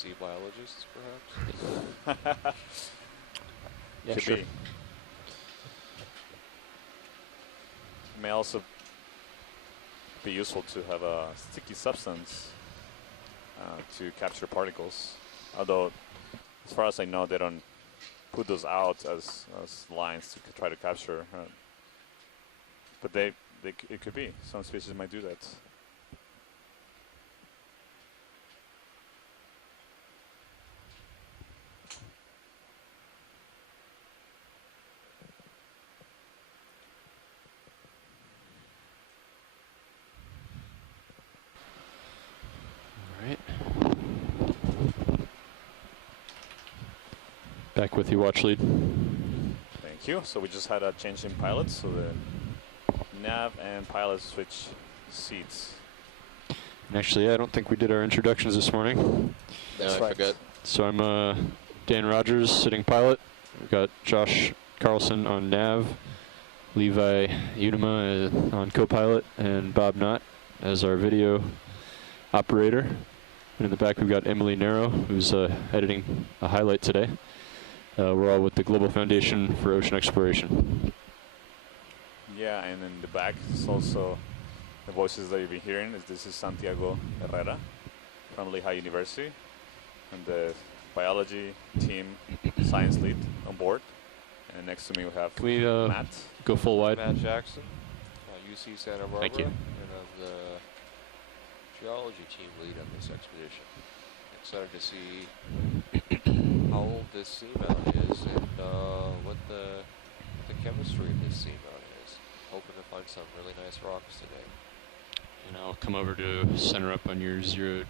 sea biologists, perhaps? Yeah, Could sure. be. It may also be useful to have a sticky substance to capture particles. Although, as far as I know, they don't put those out as lines to try to capture. But it could be. Some species might do that. Back with you, watch lead. Thank you. So we just had a change in pilots, so the nav and pilot switch seats. And actually, I don't think we did our introductions this morning. No, I forgot. So I'm Dan Rogers, sitting pilot. We've got Josh Carlson on nav, Levi Udema on co-pilot, and Bob Knott as our video operator. And in the back, we've got Emily Narrow, who's editing a highlight today. We're all with the Global Foundation for Ocean Exploration. Yeah, and in the back is also the voices that you'll be hearing. This is Santiago Herrera from Lehigh University, and the biology team science lead on board. And next to me we have Matt. Go full wide? Matt Jackson, UC Santa Barbara. Thank you. And I'm the geology team lead on this expedition. Excited to see how old this seamount is and what the chemistry of this seamount is. Hoping to find some really nice rocks today. And I'll come over to center up on your 020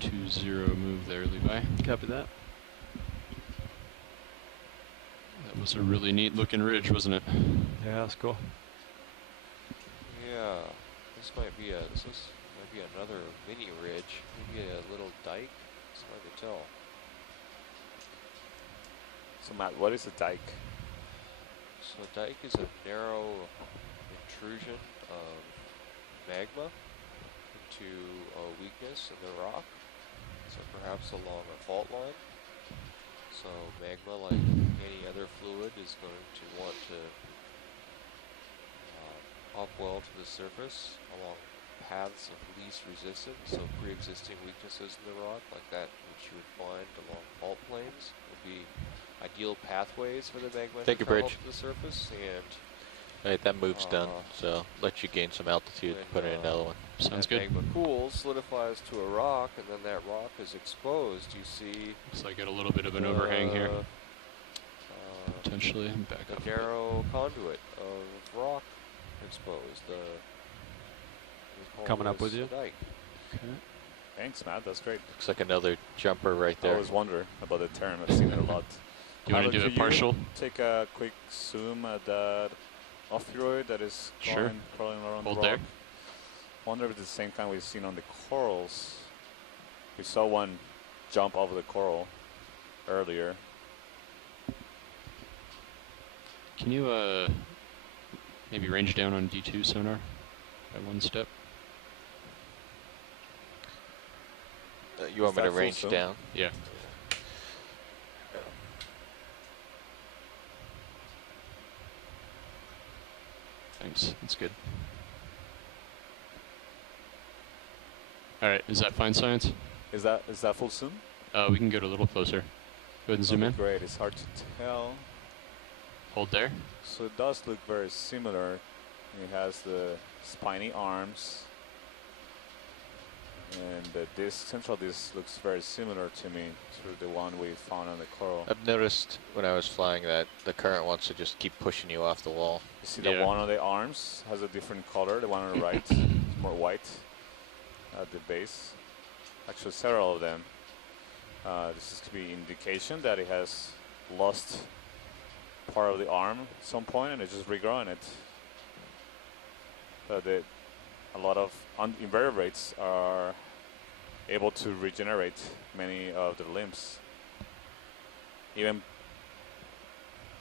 move there, Levi. Copy that. That was a really neat looking ridge, wasn't it? Yeah, that's cool. Yeah, this might be another mini ridge, maybe a little dike. It's hard to tell. So Matt, what is a dike? So a dike is a narrow intrusion of magma into a weakness in the rock. So perhaps along a fault line. So magma, like any other fluid, is going to want to upwell to the surface along paths of least resistance, so pre-existing weaknesses in the rock, like that which you would find along fault plains, would be ideal pathways for the magma Take to a travel bridge. to the surface. And Alright, that move's done, so let you gain some altitude, put in another one. Sounds as good. magma cools, solidifies to a rock, and then that rock is exposed. You see Looks like I got a little bit of an overhang here. Potentially. Back the up. narrow conduit of rock exposed. Coming up with you. Dike. Okay. Thanks, Matt. That's great. Looks like another jumper right I there. always wonder about the term. I've seen it a lot. Do you want to do a partial? Take a quick zoom at that ophiuroid that is Sure. crawling around Hold the there. rock. Wonder if it's the same kind we've seen on the corals. We saw one jump over the coral earlier. Can you maybe range down on D2 sonar by one step? You want me to that full range zoom? down? Yeah. Thanks. That's good. All right. Is that fine science? Is that full zoom? We can go a little closer. Go ahead and zoom in. Great. It's hard to tell. Hold there. So it does look very similar. It has the spiny arms. And the disc, central disc looks very similar to me to the one we found on the coral. I've noticed when I was flying that the current wants to just keep pushing you off the wall. You see the one on the arms has a different color. The one on the right is more white at the base. Actually, several of them. This is to be indication that it has lost part of the arm at some point and it's just regrowing it. A lot of invertebrates are able to regenerate many of their limbs. Even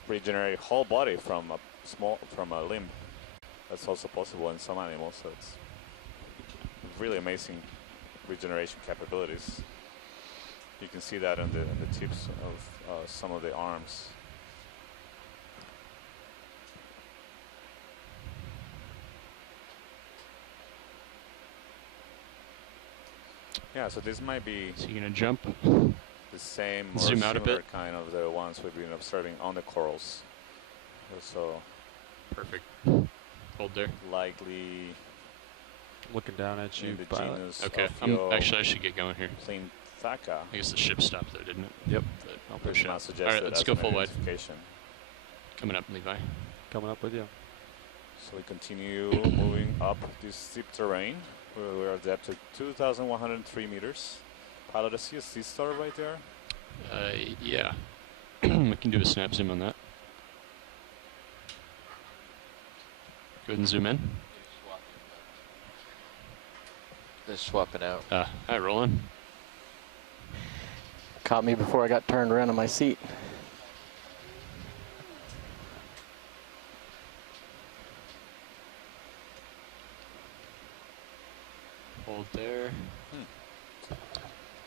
regenerate whole body from a limb. That's also possible in some animals. So it's really amazing regeneration capabilities. You can see that on the tips of some of the arms. Yeah, so this might be. Is he gonna jump? The same or Zoom out a similar bit. kind of the ones we've been observing on the corals. So Perfect. Hold there. likely Looking down at you, in the pilot. genus Okay. Actually, I should get going here. Plinthaca. I guess the ship stopped though, didn't it? Yep. But I'll push it. Not All suggested right, let's as go an full wide. identification. Coming up, Levi. Coming up with you. So we continue moving up this steep terrain. We're at depth of 2,103 meters. Pilot, I see a sea star right there. Yeah. We can do a snap zoom on that. Go ahead and zoom in. They're swapping out. Hi, Roland. Caught me before I got turned around on my seat. Hold there.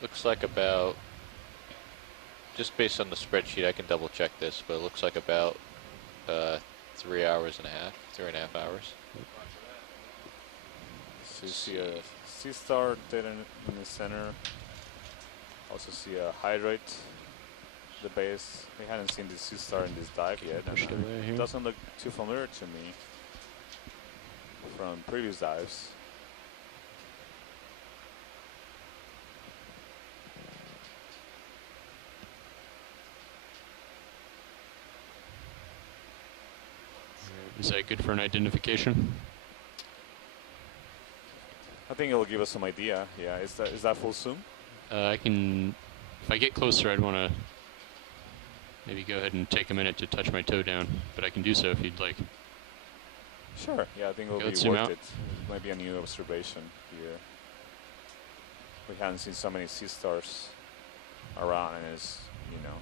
Looks like about, just based on the spreadsheet, I can double check this, but it looks like about 3 hours and a half, 3.5 hours. So you see a sea star dead in the center. Also see a hydrate. The base. We hadn't seen this sea star in this dive yet. Pushed And away here. it doesn't look too familiar to me from previous dives. Is that good for an identification? I think it'll give us some idea. Yeah, is that full zoom? I can, if I get closer, I'd want to maybe go ahead and take a minute to touch my toe down, but I can do so if you'd like. Sure. Yeah, I think it'll Okay, be let's zoom worth out. it. It might be a new observation here. We haven't seen so many sea stars around, and it's, you know,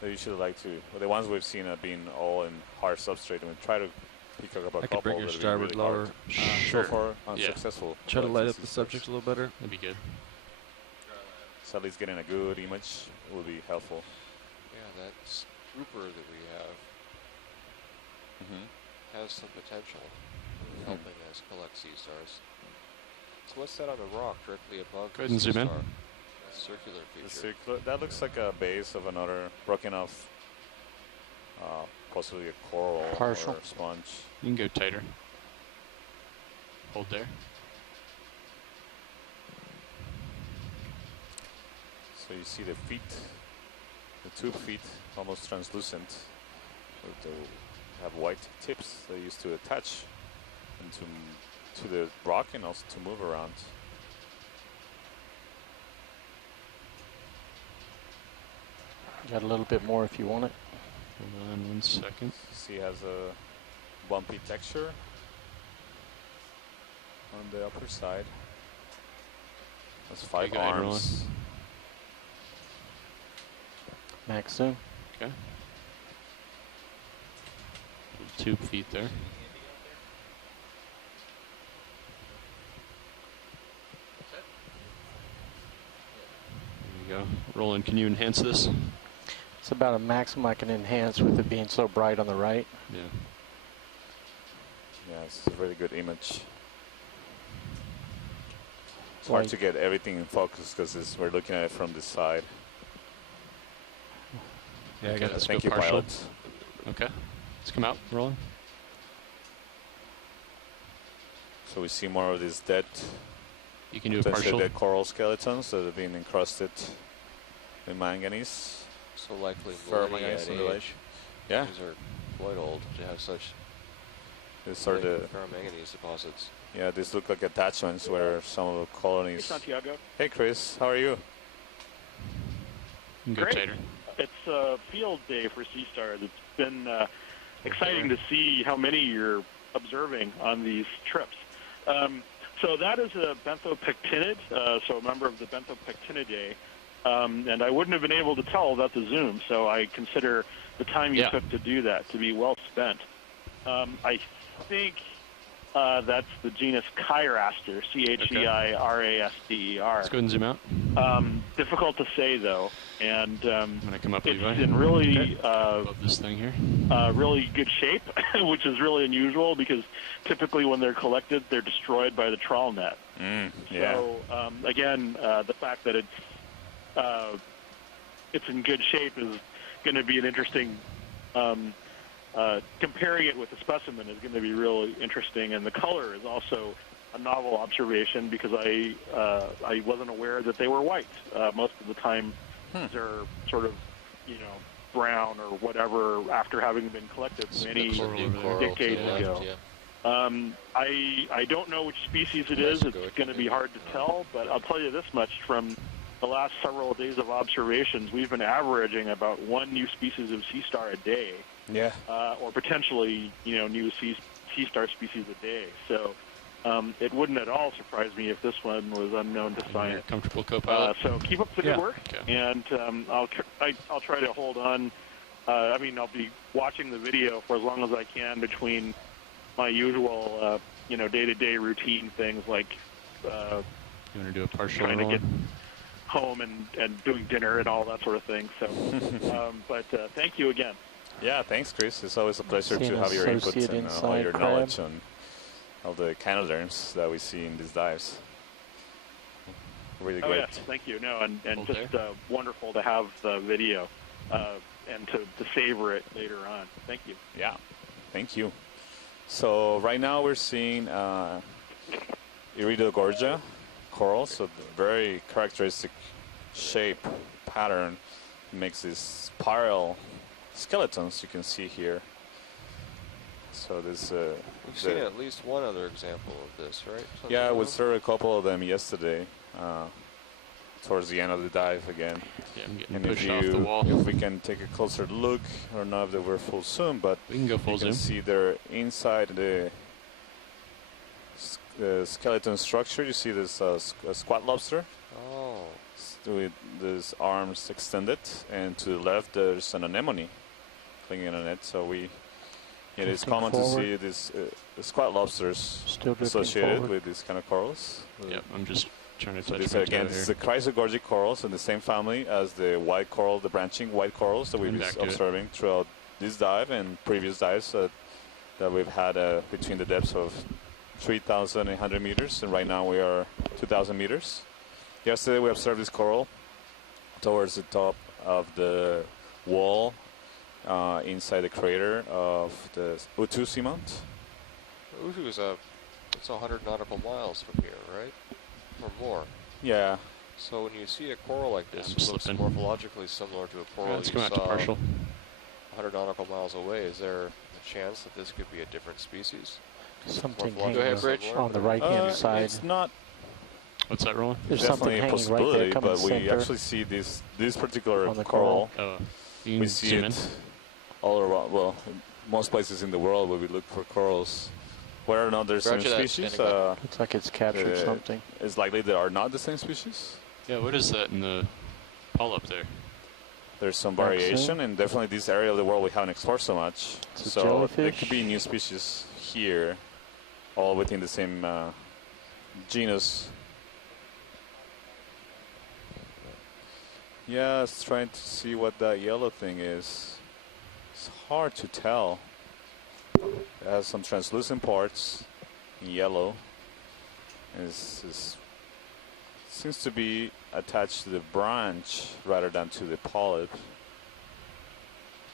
they usually like to. Well, the ones we've seen have been all in hard substrate, and we try to pick up a I couple. could bring your that have been starboard really hard. lower. So far, unsuccessful. Try to light up sea the stars. subject a little better. That'd be good. So at least getting a good image will be helpful. Yeah, that grouper that we have has some potential in helping us collect sea stars. So what's that on the rock directly above Go ahead the and sea zoom in. star? Circular The feature. circular, that looks like a base of another broken off, possibly a coral Partial. or sponge. You can go tighter. Hold there. So you see the feet, the tube feet, almost translucent. They have white tips they used to attach and to the rock and also to move around. Got a little bit more if you want it. Hold on 1 second. See, it has a bumpy texture on the upper side. That's 5 go ahead, arms. Max zoom. Okay. Little tube feet there. There you go. Roland, can you enhance this? It's about a maximum I can enhance with it being so bright on the right. Yeah. Yeah, it's a really good image. It's Like- hard to get everything in focus because we're looking at it from this side. Yeah, I Okay, got let's Thank go you, partial. pilot. Okay. Let's come out, Roland. So we see more of these dead, You can do a potentially partial. dead coral skeletons that have been encrusted in manganese. So likely Ferromanganese millennia on in the age. ledge. Yeah, These are quite old to have such these are big the ferromanganese deposits. these look like attachments where some of the colonies. Santiago. Hey Chris, how are you? You can go Great. tighter. It's a field day for sea stars. It's been exciting to see how many you're observing on these trips. So that is a benthopectinid, so a member of the benthopectinidae. And I wouldn't have been able to tell without the zoom, so I consider the time you Yeah. took to do that to be well spent. I think That's the genus Chiraster, Chiraster. Let's go ahead and zoom out. Difficult to say, though. And I'm going to come up, it's Levi. in really, Above this thing here. really good shape, which is really unusual because typically when they're collected, they're destroyed by the trawl net. Yeah. So, again, the fact that it's in good shape is going to be an interesting comparing it with the specimen is going to be really interesting, and the color is also a novel observation because I wasn't aware that they were white. Most of the time, they're sort of, brown or whatever after having been collected many decades ago. I don't know which species it is. It's going to be hard to tell, but I'll tell you this much: from the last several days of observations, we've been averaging about one new species of sea star a day. Yeah. Or potentially, new sea star species a day. So it wouldn't at all surprise me if this one was unknown to science. Comfortable co-pilot. So keep up the good work, Okay. and I'll try to hold on. I'll be watching the video for as long as I can between my usual, day-to-day routine things like You want to do a partial trying to roll? get home and doing dinner and all that sort of thing. So, but thank you again. Yeah, thanks, Chris. It's always a pleasure See to an have your inputs associate and all inside your crab. knowledge on all the echinoderms that we see in these dives. Really Oh, great. yes, thank you. No, and Hold just wonderful to have the video and to savor it later on. Thank you. Yeah, thank you. So right now we're seeing Iridogorja Coral, so the very characteristic shape pattern makes these spiral skeletons you can see here. So this We've seen at least one other example of this, right? yeah, we saw a couple of them yesterday towards the end of the dive again. Yeah, I'm getting And pushed off the wall. if we can take a closer look, I don't know if they were full zoom, but We can go full you zoom. can see they're inside the skeleton structure. You see this squat lobster Oh, with these arms extended, and to the left there's an anemone clinging on it. So it is Drifting common forward. to see these squat lobsters Still drifting associated forward. with these kind of corals. Yep, I'm just trying to So touch these my are again, toe this is here. the Chrysogorgic corals in the same family as the white coral, the branching white corals that we've And been back to it. observing throughout this dive and previous dives that we've had between the depths of 3,800 meters, and right now we are 2,000 meters. Yesterday we observed this coral towards the top of the wall inside the crater of the U2 seamount. Utu is it's 100 nautical miles from here, right? Or more. Yeah, So when you see a coral like this, I'm it looks slipping. morphologically similar to a coral Let's you go out to saw partial. 100 nautical miles away. Is there a chance that this could be a different species? Something Morphologically hanging Go ahead, Bridge. on the right-hand side. It's not What's that rolling? There's something definitely a hanging right possibility, there coming but we center. actually see this particular on the coral. Oh, you We can see zoom in. it all around. Well, in most places in the world where we look for corals, whether or not they're the same Roger that, species, standing by. Looks like it's captured something. it's likely they are not the same species. Yeah, what is that in the polyp there? There's some Back variation, soon. and definitely this area of the world we haven't explored so much. It's a So there jellyfish. could be new species here, all within the same genus. Yeah, it's trying to see what that yellow thing is. It's hard to tell. It has some translucent parts in yellow. It seems to be attached to the branch rather than to the polyp.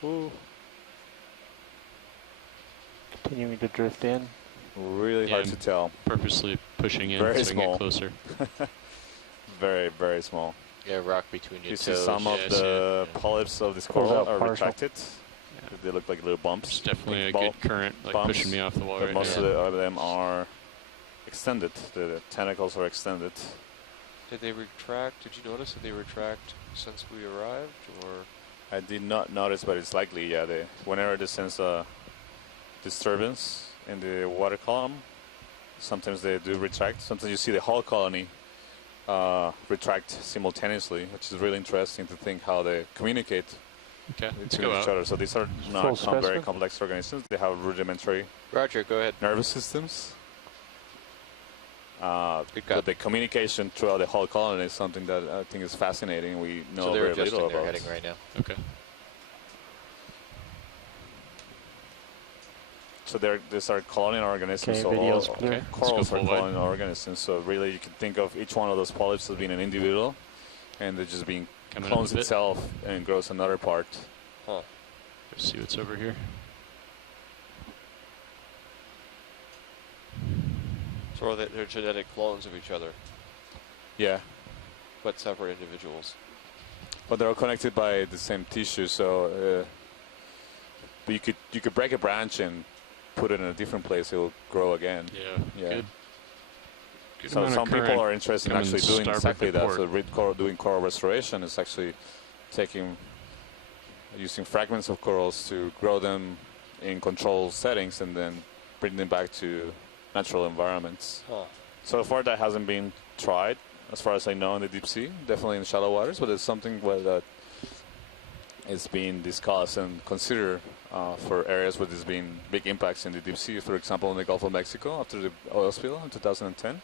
Ooh, Continuing to drift in. really Yeah, hard to tell. Purposely pushing in Very so I can small. get closer. Very, very small. Yeah, rock between your You see toes. some of yeah, I see the it. polyps of this Pulls coral out are partial. retracted. They look like little bumps. There's definitely a big good current like bumps, pushing me off the wall But right most now. of them are extended. The tentacles are extended. Did they retract? Did you notice that they retract since we arrived, or? I did not notice, but it's likely, yeah. Whenever they sense a disturbance in the water column, sometimes they do retract. Sometimes you see the whole colony retract simultaneously, which is really interesting to think how they communicate Okay, let's between go each out. other. So these are Full not very specimen? complex organisms. They have rudimentary Roger, go ahead. nervous systems. Good the communication throughout the whole colony is something that I think is fascinating. We know So they're very adjusting little their about. heading right now. Okay. So these are colonial organisms. Okay, So video's all clear. Let's corals go are full wide. colonial organisms. So really, you can think of each one of those polyps as being an individual, and they're just being Coming up clones a bit. itself and grows another part. Huh. Let's see what's over here. So they're genetic clones of each other, Yeah, but separate individuals. but they're all connected by the same tissue. So, but you could break a branch and put it in a different place. It will grow again. Yeah. Yeah. Good So amount of some people current are interested in coming actually doing starboard exactly to that. port. So doing coral restoration is actually using fragments of corals to grow them in controlled settings and then bring them back to natural environments. Huh. So far that hasn't been tried, as far as I know, in the deep sea. Definitely in shallow waters, but it's something that is being discussed and considered for areas where there's been big impacts in the deep sea. For example, in the Gulf of Mexico after the oil spill in 2010,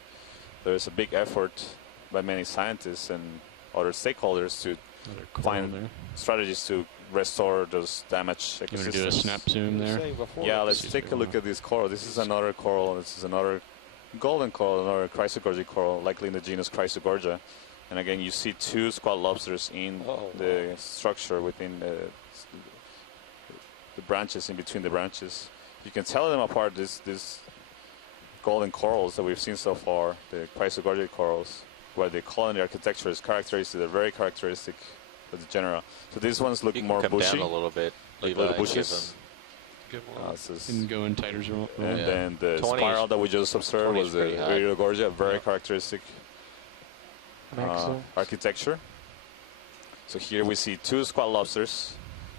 there's a big effort by many scientists and other stakeholders to Another coral find there. strategies to restore those damaged You want to do a ecosystems. snap zoom You were there? saying before, Yeah, that let's see take if a we look want- at this coral. This is another coral. This is another golden coral, another Chrysogorgia coral, likely in the genus Chrysogorgia. And again, you see two squat lobsters in Oh, the structure within the branches, in between the branches. You can tell them apart, these golden corals that we've seen so far, the Chrysogorgia corals, where the colony architecture is characteristic, they're very characteristic of the genera. So these ones look You can more come bushy, down a little bit. like Levi, little and give bushes. Good one. This is- Can go in tighter roll. and Yeah. then the 20 spiral that we just observed 20 was is the pretty high. Iridogorja, very Yeah. characteristic Maxim. architecture. So here we see two squat lobsters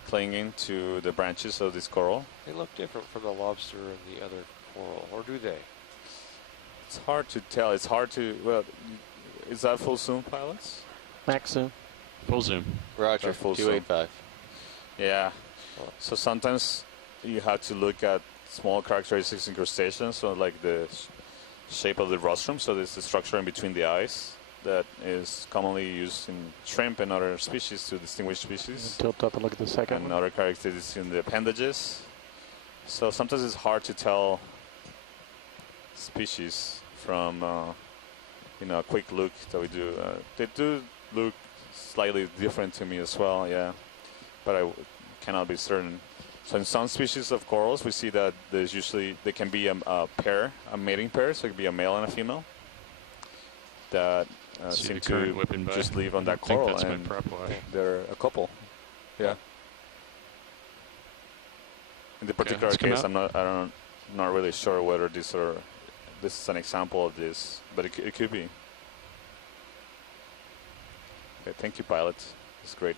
clinging to the branches of this coral. they look different from the lobster and the other coral, or do they? It's hard to tell. It's hard to, well, is that full zoom, pilots? Maxim. Full zoom. Roger, Or full 285. Yeah. So sometimes you have to look at small characteristics incrustations, so like the shape of the rostrum, so there's the structure in between the eyes that is commonly used in shrimp and other species to distinguish species, Tilt up and look at the second and one. other characteristics in the appendages. So sometimes it's hard to tell species from a quick look that we do. They do look slightly different to me as well, yeah, but I cannot be certain. So in some species of corals, we see that there can be a pair, a mating pair, so it could be a male and a female that See seem the current to whipping by. just live on I that think coral, that's my and prop wash. they're a couple. Yeah. In the particular let's come case, out. I'm not really sure whether this is an example of this, but it could be. Okay, thank you, pilot. It's great.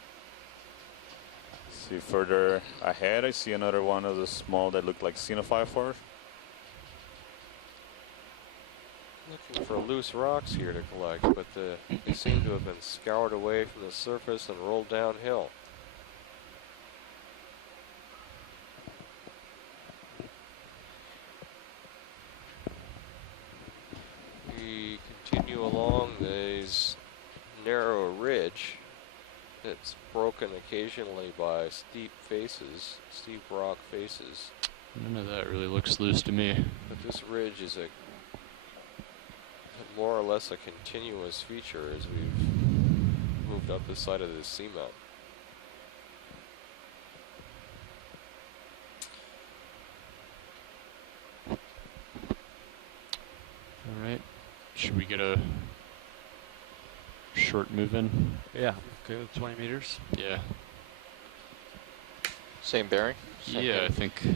See further ahead, I see another one of the small that look like xenophyphore. Looking for loose rocks here to collect, but they seem to have been scoured away from the surface and rolled downhill. We continue along this narrow ridge that's broken occasionally by steep rock faces. None of that really looks loose to me. But this ridge is more or less a continuous feature as we've moved up the side of the seamount. All right. Should we get a short move in? Yeah. Okay, with 20 meters. Yeah. Same bearing? Same Yeah, I thing? think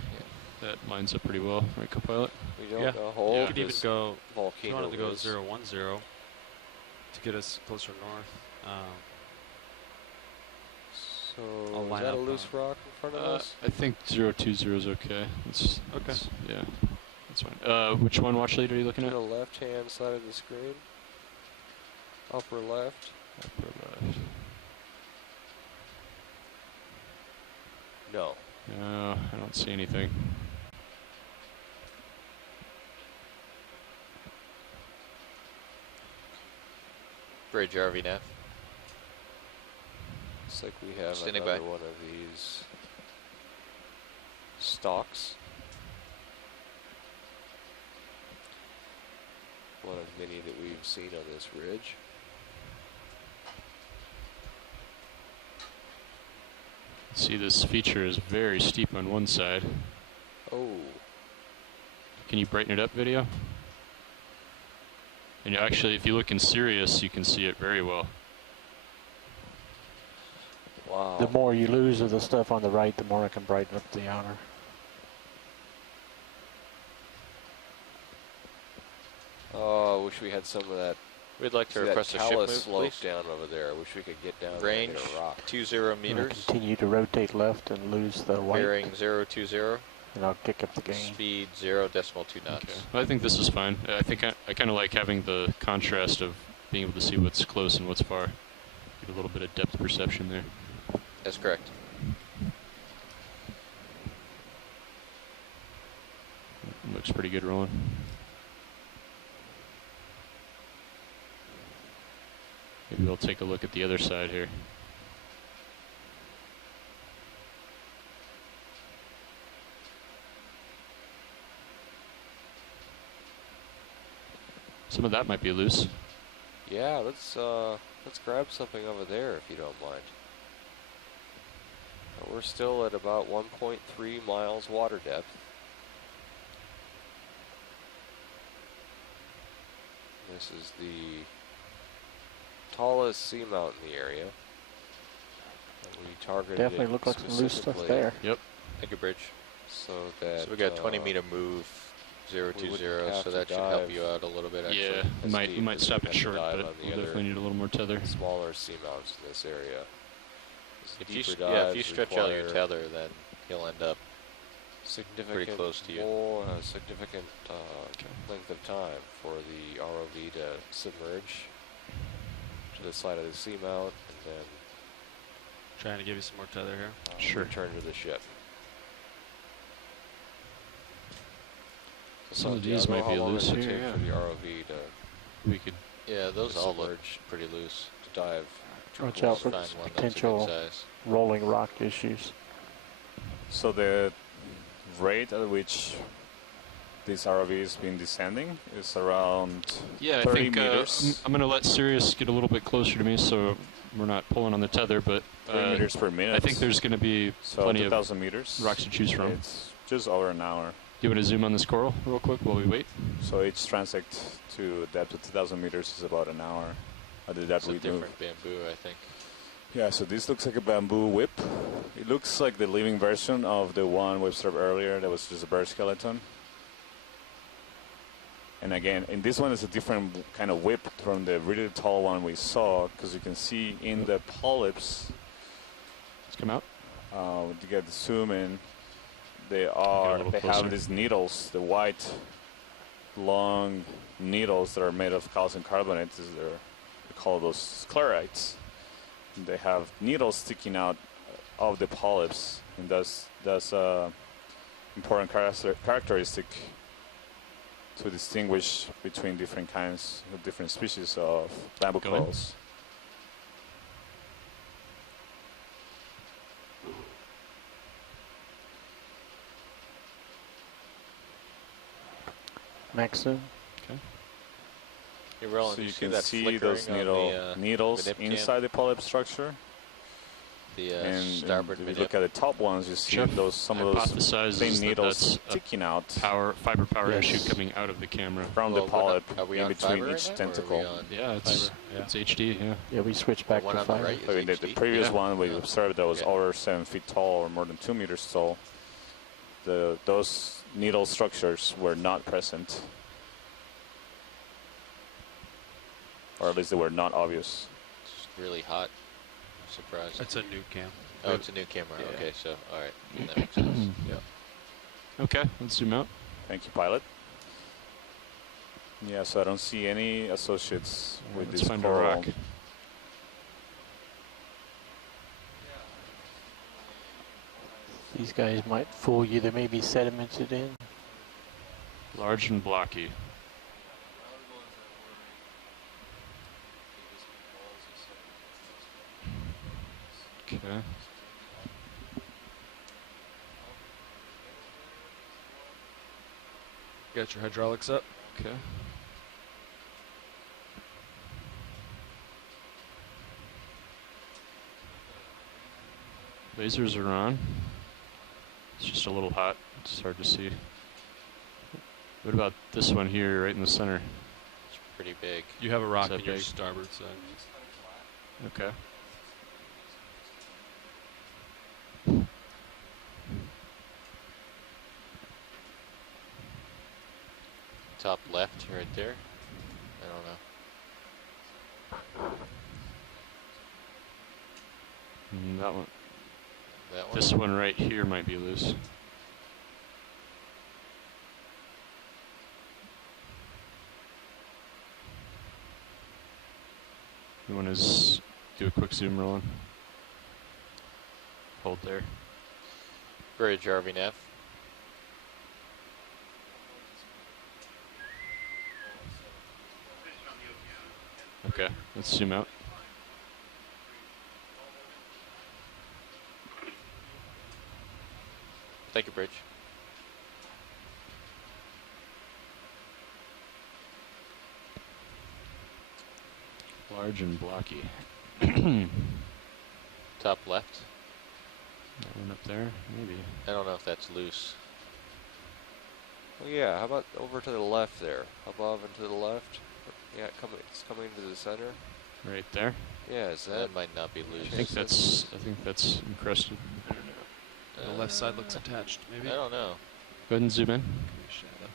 that lines up pretty well, right, co-pilot? We don't Yeah. hold You could even this go, if you volcano wanted to go is. 010 to get us closer north. So I'll is line that a up loose on- rock in front of us? I think 020 is okay. Okay. Yeah, that's fine. Which one watch lead are you looking To at? the left-hand side of the screen. Upper left. Upper left. No. No, I don't see anything. Bridge RV nav. Looks like we have Standing another by. one of these stalks. One of many that we've seen on this ridge. See, this feature is very steep on one side. Oh, Can you brighten it up, video? And actually, if you look in Sirius, you can see it very well. wow. The more you lose of the stuff on the right, the more I can brighten up the outer. Oh, I wish we had some of that. We'd like to See that request a ship talus move, slope please. down over there. I wish we could get down Range there and hit a rock. 20 I'm gonna meters. continue to rotate left and lose the white, Bearing 020. and I'll kick up the gain. Speed 0.2 knots. Okay. I think this is fine. I think I kind of like having the contrast of being able to see what's close and what's far. Get a little bit of depth perception there. That's correct. Looks pretty good rolling. Maybe we'll take a look at the other side here. Some of that might be loose. Yeah, let's grab something over there if you don't mind. We're still at about 1.3 miles water depth. This is the tallest seamount in the area. And we targeted Definitely it look like some loose stuff specifically there. Yep. Thank you, Bridge. So that So we got 20 meter move, 020, wouldn't have so to that should help dive. you out a little bit, actually. Yeah, as we deep might as stop we it had to short, dive but on the we'll other definitely need a little more tether. smaller seamounts in this area. This If you, deeper yeah, if you dives stretch out your require tether, then you'll end up significant close to you. more significant length of time for the ROV to submerge to the side of the seamount and then Trying to give you some more tether here. Sure. return to the ship. Some of do you these know might how be long loose it would here, take yeah. for the ROV to We could. Yeah, those to all look submerge, pretty loose. to dive. Watch close. out for Find one that's a potential good size. rolling rock issues. So the rate at which this ROV has been descending is around Yeah, I 30 think meters. I'm going to let Sirius get a little bit closer to me so we're not pulling on the tether, but 3 meters per minute. I think there's going to be so plenty of 2,000 meters. rocks to choose from. It's just over an hour. Do you want to zoom on this coral real quick while we wait? So each transect to a depth of 2,000 meters is about an hour at the depth It's a we move. different bamboo, I think. Yeah, so this looks like a bamboo whip. It looks like the living version of the one we observed earlier that was just a bird skeleton. And again, in this one is a different kind of whip from the really tall one we saw, because you can see in the polyps, Let's come out. to get the zoom in, they little have closer. these needles, the white, long needles that are made of calcium carbonate. We call those sclerites. And they have needles sticking out of the polyps, and that's important characteristic to distinguish between different kinds of different species of bamboo Go in. corals. Max zoom. Hey, Roland, So you you see can that see flickering those on the, needles manip cam? inside the polyp structure. The And starboard if you manip. look at the top ones, you see Jeff some of those hypothesizes thin that needles that's a sticking out fiber power Yes. issue coming out of the camera. from Well, the polyp are we in on between fiber each right now, or are we tentacle. on Yeah, it's Fiber, yeah. it's HD. Yeah. Yeah, we switched back the one to on the fiber. right is I mean, the HD? previous Yeah. one we Yeah. observed that was Okay. over 7 feet tall or more than 2 meters tall. Those needle structures were not present, or at least they were not obvious. It's really hot. I'm surprised. It's a new cam. Oh, it's a new camera. Yeah. Okay, so, all right. That makes sense. Yeah. Okay, let's zoom out. Thank you, pilot. Yeah, so I don't see any associates with Let's this find a coral. rock. These guys might fool you. They may be sedimented in. Large and blocky. Okay. Got your hydraulics up. Okay. Lasers are on. It's just a little hot. It's hard to see. What about this one here, right in the center? It's pretty big. You have a rock that in your big? starboard side. Okay. Top left, right there. I don't know. That one. That one? This one right here might be loose. You want to do a quick zoom roll on? Hold there. Bridge, RV nav. Okay, let's zoom out. Thank you, Bridge. Large and blocky. Top left. That one up there, maybe. I don't know if that's loose. Well, yeah, how about over to the left there? Above and to the left? Yeah, it's coming to the center. Right there. Yeah, is that? That might not be loose. I think that's encrusted. The left side looks attached, maybe? I don't know. Go ahead and zoom in. Could be a shadow.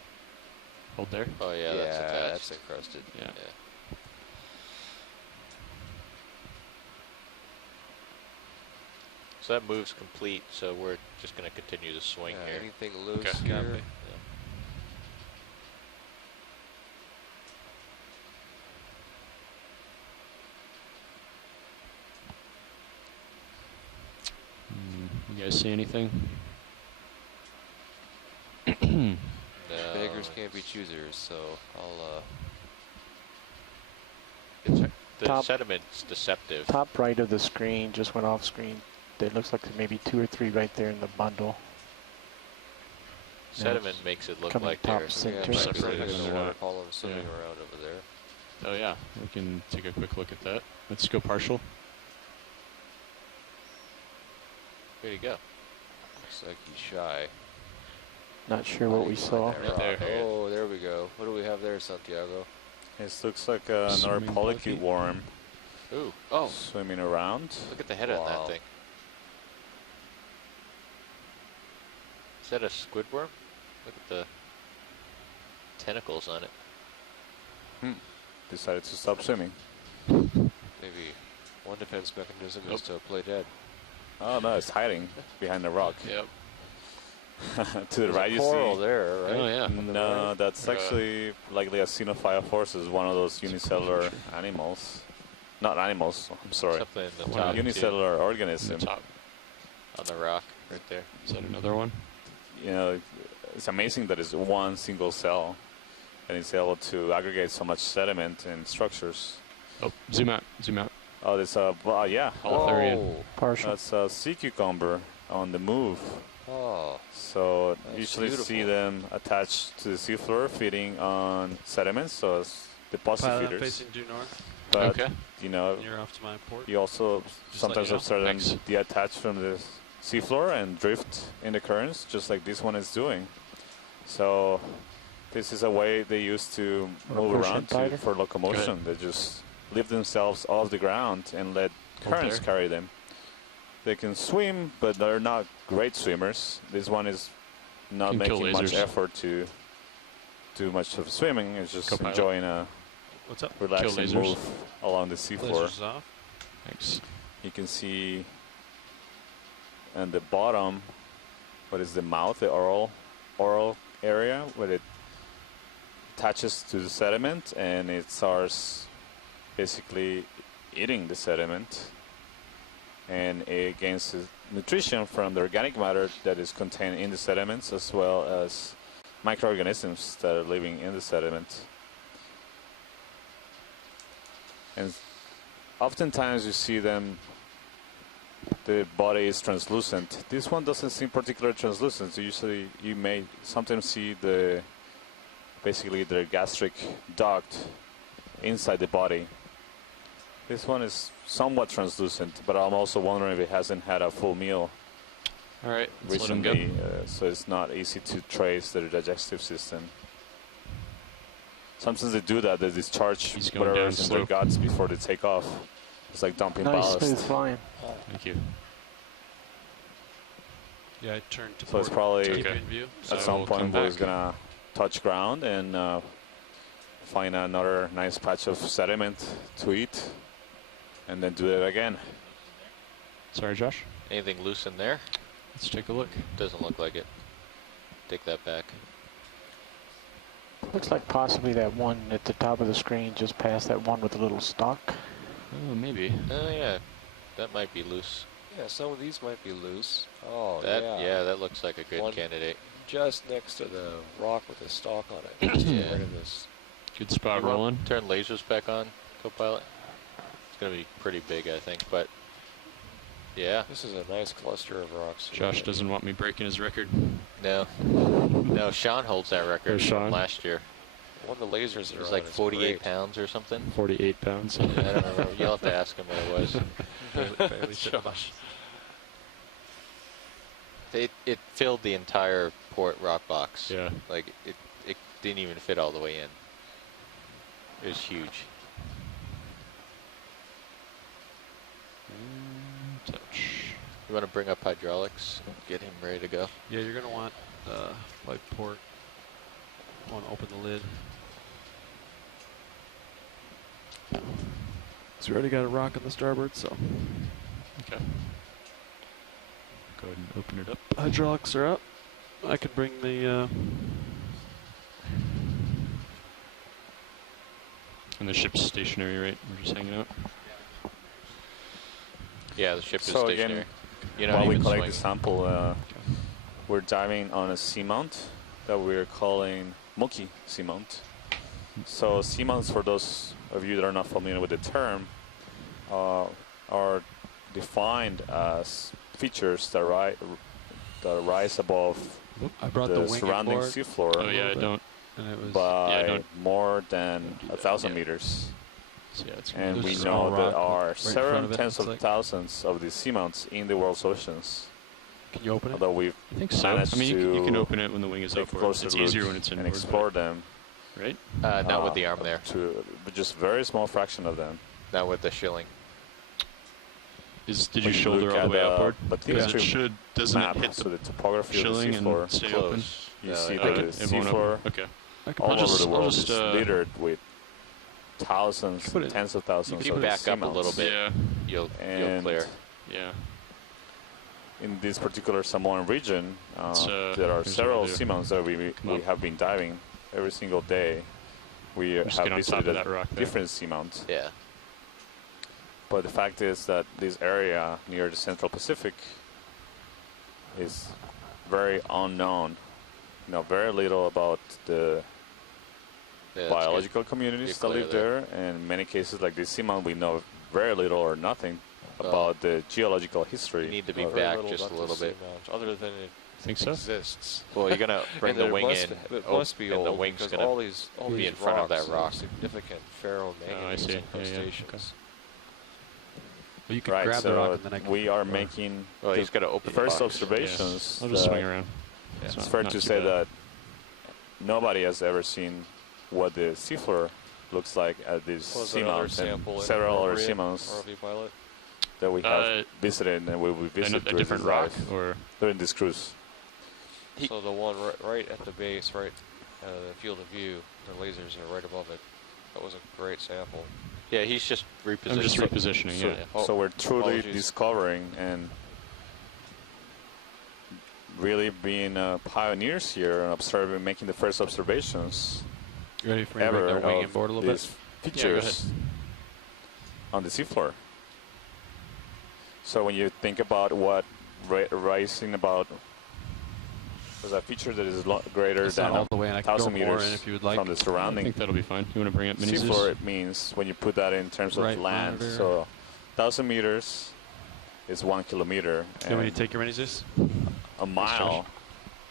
Hold there. Oh yeah, that's attached. That's encrusted. Yeah. So that move's complete, so we're just going to continue to swing Yeah, here. anything loose Okay. here? Copy. You guys see anything? No. Beggars can't be choosers, so I'll The Top- sediment's deceptive. Top right of the screen just went off screen. There looks like maybe 2 or 3 right there in the bundle. Sediment makes it look coming like top there's center. yeah, Separated there's and a they're water not- column swimming yeah. around over there. Oh yeah, we can take a quick look at that. Let's go partial. Here you go. Looks like he's shy. Not sure what we saw. That Right there. rock. Oh, there we go. What do we have there, Santiago? This looks like another Swimming polychaete polychaete. worm Ooh. Oh, swimming around. look at the head on Wow. that thing. Is that a squidworm? Look at the tentacles on it. Decided to stop swimming. Maybe one defense mechanism is to play dead. Oh no, it's hiding behind the rock. Yep. To the right, you Coral see. there, right? Oh yeah. On the No, right? that's actually likely a Xenophyophorus, one of those unicellular animals. Not animals, I'm sorry. Something in the Wow. top too, Unicellular In the organism. top. on the rock right there. Is that another one? You know, it's amazing that it's one single cell and it's able to aggregate so much sediment and structures. Oh, zoom out. Zoom out. Oh, there's a, yeah, Holothurian. Whoa. Partial. that's a sea cucumber on the move. Oh, So That's usually see beautiful. them attached to the seafloor feeding on sediments, so it's deposit Pilot feeders. facing due north. But, Okay. you know, You're off to my port. you also Just sometimes let you know. observe them Thanks. detach from the seafloor and drift in the currents, just like this one is doing. So this is a way they use to move push around it tighter. for locomotion. They just lift themselves off the ground and let currents there. carry them. They can swim, but they're not great swimmers. This one is not Can kill making much lasers. effort to do much of swimming. It's just Co-pilot. enjoying a What's up? relaxing lasers. move along the seafloor. Lasers off. Thanks. You can see at the bottom what is the mouth, the oral area where it attaches to the sediment and it starts basically eating the sediment, and it gains nutrition from the organic matter that is contained in the sediments as well as microorganisms that are living in the sediment. And oftentimes you see them the body is translucent. This one doesn't seem particularly translucent. So usually you may sometimes see basically the gastric duct inside the body. This one is somewhat translucent, but I'm also wondering if it hasn't had a full meal All right, let's let him go. recently, so it's not easy to trace their digestive system. Sometimes they do that, they discharge He's going whatever down is in their slope. guts before they take off. It's like dumping Nice smooth ballast. flying. Thank you. Yeah, I turned to So it's port probably to keep Okay. in view. at So some we'll point come where it's back. gonna touch ground and find another nice patch of sediment to eat, and then do it again. Sorry, Josh. Anything loose in there? Let's take a look. Doesn't look like it. Take that back. Looks like possibly that one at the top of the screen, just past that one with the little stalk. Oh, maybe. Oh yeah, that might be loose. Yeah, some of these might be loose. Oh, That yeah. that looks like a good One- candidate. Just next to the rock with the stalk on it. Just to the Yeah. right of this. Good spot Well, rolling. Turn lasers back on, Copilot. It's gonna be pretty big, I think, but yeah, This is a nice cluster of rocks. Josh doesn't want me breaking his record. no. Sean holds that record Oh, Sean. from last year. One of the lasers It are was on like is 48 great. pounds or something. 48 pounds. I don't remember. You'll have to ask him what it was. Barely fit the bus. It filled the entire port rock box. Yeah. Like it didn't even fit all the way in. It was huge. Touch. You want to bring up hydraulics? Get him ready to go. Yeah, you're gonna want like port. Want to open the lid. So we already got a rock on the starboard, so Okay. Go ahead and open it up. hydraulics are up. I can bring the And the ship's stationary, right? We're just hanging out. Yeah, the ship is So again, stationary. You're not while we even collect swinging. the sample, we're diving on a seamount that we're calling Moki seamount. So seamounts, for those of you that are not familiar with the term, are defined as features that rise above I brought the the winging surrounding board, seafloor Oh yeah, bit. don't. and it was by don't more than do that. 1,000 Yeah. meters. So yeah, it's And There's we a know small there rock are right in front several of it. tens It's of like- thousands of these seamounts in the world's oceans. Can you open it? Although we've I think so. I managed mean, you can to open it when the wing is take a upward. closer It's look easier when it's and inward. explore them. Right? Not with the arm there. To just very small fraction of them. Not with the shilling. Did When you shoulder look all the at way upward? But Because it should doesn't map, it hit so the the topography of the shilling seafloor. and stay open? Close. You see Okay, the it won't seafloor open. Okay. I can all put over just- the I'll world just, is littered with thousands, put it- tens of thousands you of back up a seamounts. little bit. Yeah. You'll And clear. Yeah. in this particular Samoan region, there are here's several another- seamounts that we up. have been diving every single day. We Just have get on top visited of that rock there. different seamounts. Yeah. But the fact is that this area near the Central Pacific is very unknown. You know, very little about the Yeah, that's biological communities Get that clear live there. there. And in many cases, like this seamount, we know very little or nothing about the geological good. You history. need to be Very back little just a about little this bit. seamount, other than it Think so? exists. Well, you're gonna bring And the there wing must in. Be, it oh, must be and old the wing's because gonna all these be in front of rocks that have rock. significant ferromanganese I see. Yeah, yeah. incrustations. Okay. Well, you can Right, grab the rock so and then I can. we are making Well, the he's got to open the first box. observations. I'll just that swing around. Yeah. It's It's not- fair not to too say bad. that nobody has ever seen what the seafloor looks like at these Was there another seamounts sample and in several other appropriate seamounts ROV pilot? that we have visited and we will And visit a during different this rock, dive, or during this cruise. So the one right at the base, right the field of view, the lasers are right above it. That was a great sample. Yeah, he's just repositioning. I'm just repositioning. So, Yeah. Oh, so we're truly apologies. discovering and really being pioneers here and observing, making the first observations You ready for me to ever bring the wing of and board a little these bit? features on the seafloor. So when you think about what rising about, there's a feature that is greater It's than not all the way, and I can go 1,000 more meters in if you would like. from the I surrounding think that'll be fine. You want to bring up mini seafloor. It means when you put that in terms of Right land, monitor. so 1,000 meters is 1 kilometer. You want me to take your minis? A mile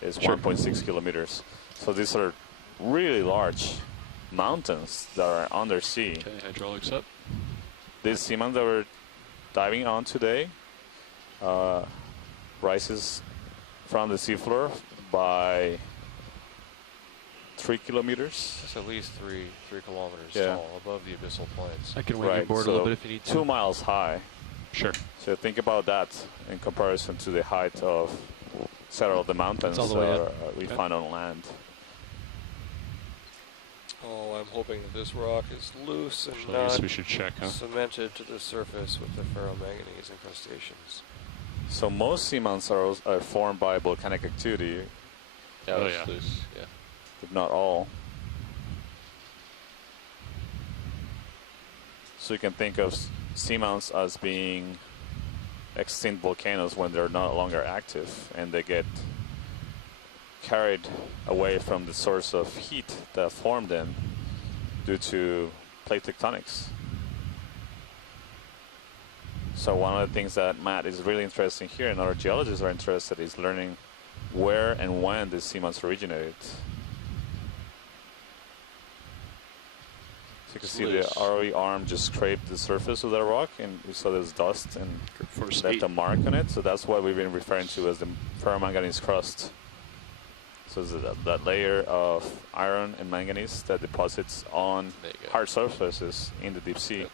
is 1.6 kilometers. So these are really large mountains that are undersea. Okay, hydraulics up. This seamounts that we're diving on today rises from the seafloor by 3 kilometers. It's at least three kilometers Yeah. tall above the abyssal plains. I can wing you Right, board a so little bit if you need to. 2 miles high. Sure. So think about that in comparison to the height of several of the mountains That's all the way that we find on land. Oh, I'm hoping that this rock is loose and So I guess not we should check, huh? cemented to the surface with the ferromanganese incrustations. So most seamounts are formed by volcanic activity, Yeah, Oh, it's yeah. loose. Yeah. but not all. So you can think of seamounts as being extinct volcanoes when they're no longer active and they get carried away from the source of heat that formed them due to plate tectonics. So one of the things that Matt is really interested in here and other geologists are interested is learning where and when the seamounts originated. So you can see the ROV arm just scraped the surface of that rock and we saw there's dust and Force left 8. a mark on it. So that's what we've been referring to as the ferromanganese crust. So it's that layer of iron and manganese that deposits on There you go. hard surfaces in the deep sea.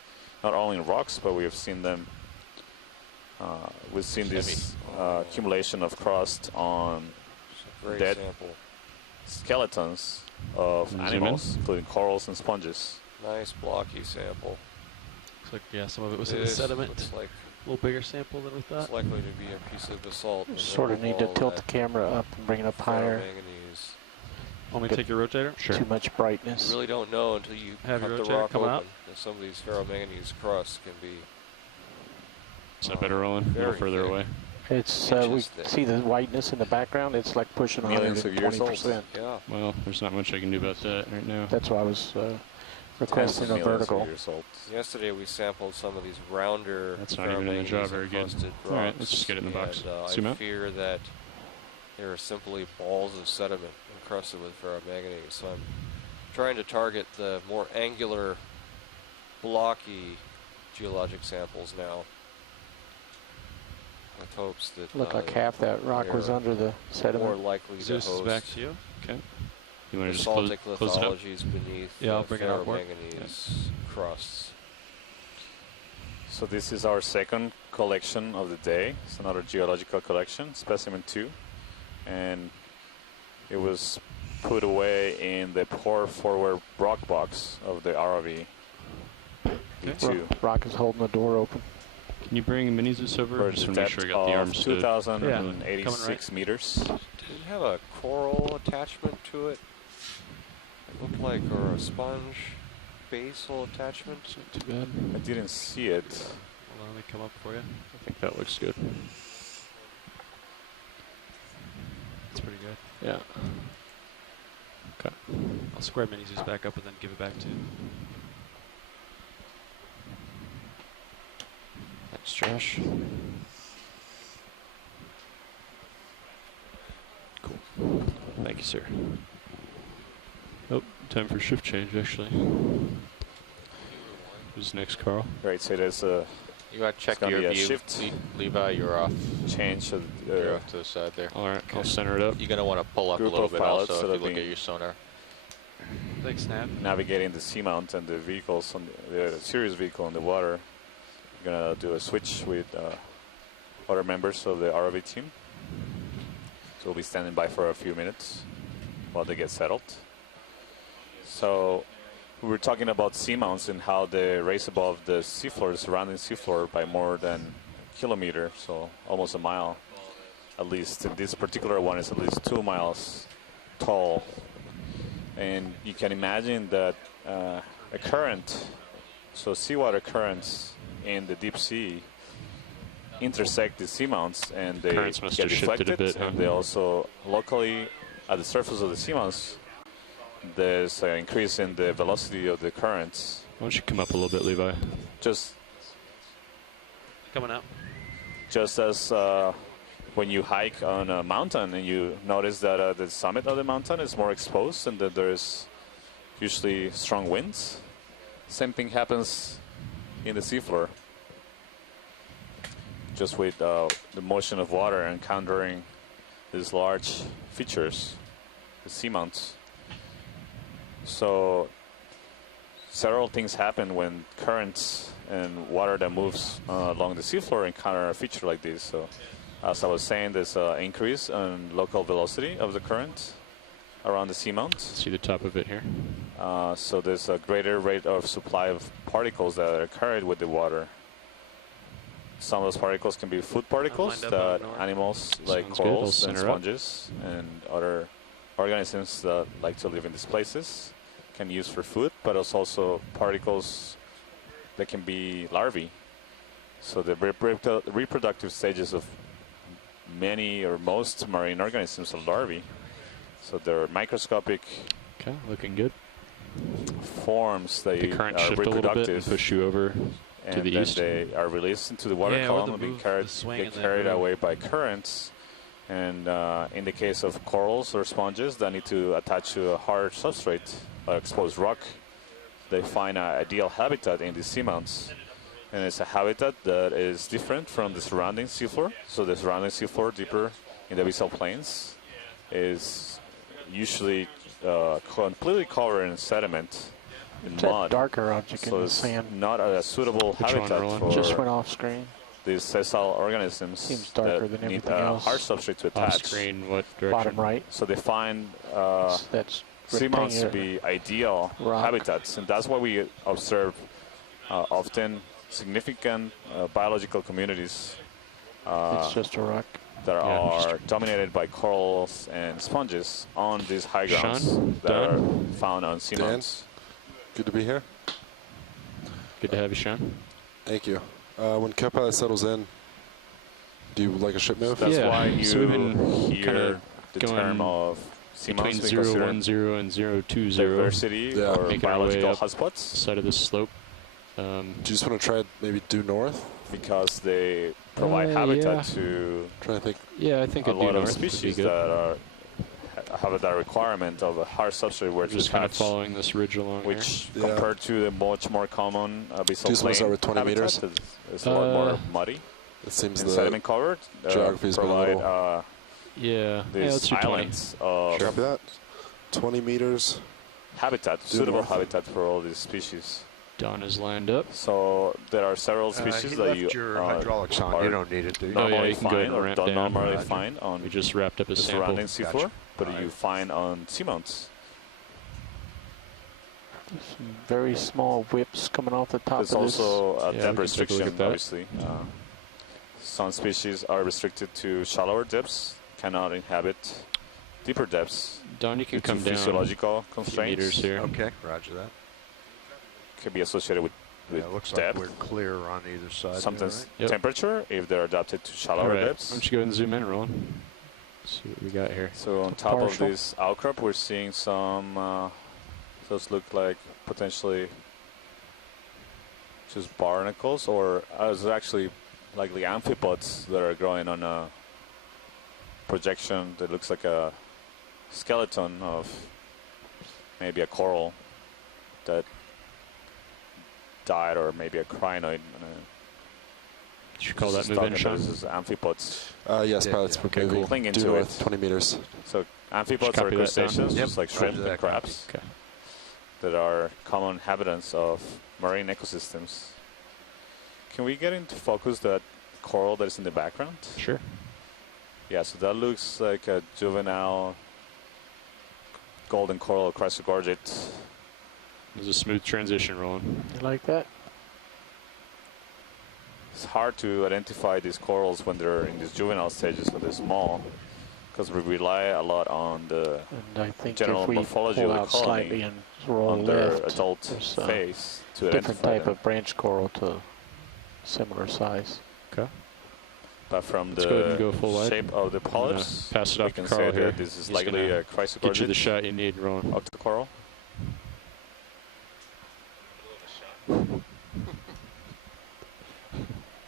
Not only in rocks, but we have seen them. We've seen this accumulation of crust on It's a great Dead. sample. skeletons of Zoom in. animals, including corals and sponges. Nice blocky sample. Looks like, yeah, some of it was in the This sediment. looks like A little bigger sample than we thought. it's likely to be a piece of basalt. in the Sort of middle need to all tilt the that camera up and bring it up higher. ferromanganese. Want me to take your rotator? Sure. Too much brightness. You really don't know until you Have cut your the rotator rock come open out. that some of these ferromanganese crusts can be Is that better, Roland? A little very further thick. away. It's we Inches thick. see the whiteness in the background. It's like pushing Millions of years old. 120%. Yeah. Well, there's not much I can do about that right now. That's why I was Tens requesting of a millions of vertical. years old. Yesterday we sampled some of these rounder That's not even in the job very good. encrusted All right, rocks, let's just get it in the box. and, Zoom I out. fear that there are simply balls of sediment encrusted with ferromanganese. So I'm trying to target the more angular, blocky geologic samples now, with hopes that Looked like half that rock was they're under the more sediment. likely to Zeus is back host to you. Okay. You want to just close basaltic it up? lithologies beneath Yeah, I'll bring it on board. ferromanganese crusts. So this is our second collection of the day. It's another geological collection, specimen 2. And it was put away in the pour forward rock box of the ROV. E2. Rock is holding the door open. Can you bring minis this over? For Just the want to make depth sure I got the of arms stood. 2,086 meters. Did it have a coral attachment to it? It looked like, or a sponge basal attachment. It's not too bad. I didn't see it. Hold on, let me come up for you. I think that looks good. It's pretty good. Yeah. Okay. I'll square mini Zeus back up and then give it back to you. Thanks, Josh. Cool. Thank you, sir. Oh, time for shift change, actually. Who's next, Carl? Right, so there's a You got to check gonna your be a view. shift. Levi, you're off. change of You're off to the side there. All right, I'll center it up. You're going to want to pull up a Group little of bit pilots also that if you are look at being- your sonar. Thanks, Snap. navigating the seamount and the vehicles on the Sirius vehicle on the water. We're gonna do a switch with other members of the ROV team. So we'll be standing by for a few minutes while they get settled. So we were talking about seamounts and how they raise above the seafloor, the surrounding seafloor, by more than a kilometer, so almost a mile at least. And this particular one is at least 2 miles tall. And you can imagine that a current, so seawater currents in the deep sea intersect the seamounts and they Currents must get have shifted a deflected, bit, huh? and they also locally at the surface of the seamounts there's an increase in the velocity of the currents. Why don't you come up a little bit, Levi? Just Coming out. just as when you hike on a mountain and you notice that the summit of the mountain is more exposed and that there's usually strong winds, same thing happens in the seafloor. Just with the motion of water encountering these large features, the seamounts. So several things happen when currents and water that moves along the seafloor encounter a feature like this. So as I was saying, there's an increase in local velocity of the current around the seamount. See the top of it here. So there's a greater rate of supply of particles that are carried with the water. Some of those particles can be food particles that animals like Sounds corals good. and I'll center up. sponges and other organisms that like to live in these places can use for food, but it's also particles that can be larvae. So the reproductive stages of many or most marine organisms are larvae. So they're microscopic Okay, looking good. forms that The current are shift a little bit and reproductive, push you over. and the then east. they are released into the water Yeah, or column the and be move, carried, the swing get and then carried move. away by currents. And in the case of corals or sponges that need to attach to a hard substrate, exposed rock, they find an ideal habitat in these seamounts. And it's a habitat that is different from the surrounding seafloor. So the surrounding seafloor, deeper in the abyssal plains, is usually completely covered in sediment, in That mud. darker object So in the it's sand not a suitable Which one, habitat Roland? for just went off screen. these sessile organisms Seems darker that than need everything a else. hard substrate to Off attach. screen, what direction? Bottom right. So they find That's seamounts to rectangular. be ideal rock. habitats, and that's why we observe often significant biological communities It's just a rock. that Yeah, are dominated by corals and sponges on these high grounds Sean, that are done? found on seamounts. Good to be here. Good to have you, Sean. Thank you. When Copilot settles in, do you like a ship move? That's Yeah, why you so we've been hear kinda the going term of Between seamounts being 010 and 020 diversity Yeah. or Making our way biological up. hotspots, side of the slope. Do you just want to try maybe due north? because they provide habitat yeah. to Trying to think. Yeah, I think a a due lot of north would be species good. that have that requirement of a hard substrate where We're to just kind of attach, following this ridge along which Yeah. compared to the much more common abyssal Do you just wanna plain start with 20 habitat, meters? it's a lot more muddy It seems and the sediment covered. geography's been a Provide little- here. Yeah, these let's do 20. islands of Copy that. 20 meters. habitat, Due suitable north. habitat for all these species. Dawn is lined up. So there are several species He that left you your hydraulics on. are You don't need it, do you? No, yeah, normally you can go ahead find and or ramp don't down. normally Roger. find on We just wrapped up a the sample. surrounding seafloor, Gotcha. but Alright. you find on seamounts. Some very small whips coming off the top There's of this. also a Yeah, we depth can take a look restriction, at that. obviously. Some species are restricted to shallower depths, cannot inhabit deeper depths Dawn, you due can to come down physiological a few constraints. meters here. Okay, roger that. Can be associated with Yeah, it looks depth. like we're clear on either side. Sometimes Yep. temperature, if they're adapted to All shallower right, why depths. don't you go ahead and zoom in, Roland? See what we got here. So on top Partial. of this outcrop, we're seeing some, those look like potentially just barnacles, or it's actually likely amphipods that are growing on a projection that looks like a skeleton of maybe a coral that died, or maybe a crinoid. Should call that Just move in, talking Sean? about this is amphipods. Yes, Yeah, pilots. yeah. We're Okay, moving cool. Cling due into north, it. 20 meters. So amphipods Just are copy that down. crustaceans, Yep, just like roger shrimp that, and copy. crabs, Okay. that are common inhabitants of marine ecosystems. Can we get into focus that coral that is in the background? Sure. Yeah, so that looks like a juvenile golden coral chrysogorgate. There's a smooth transition, Roland. You like that? It's hard to identify these corals when they're in these juvenile stages, when they're small, because we rely a lot on the And I think general if we morphology pull of the out colony slightly and roll on their left, adult there's phase to different identify type them. of branch coral to similar size. Okay. But from Let's go ahead and the go full wide. shape of the I'm gonna polyps, pass it we off to can Carl say here. that this is He's likely gonna a Get you the chrysogorgate shot you need, Roland. octocoral.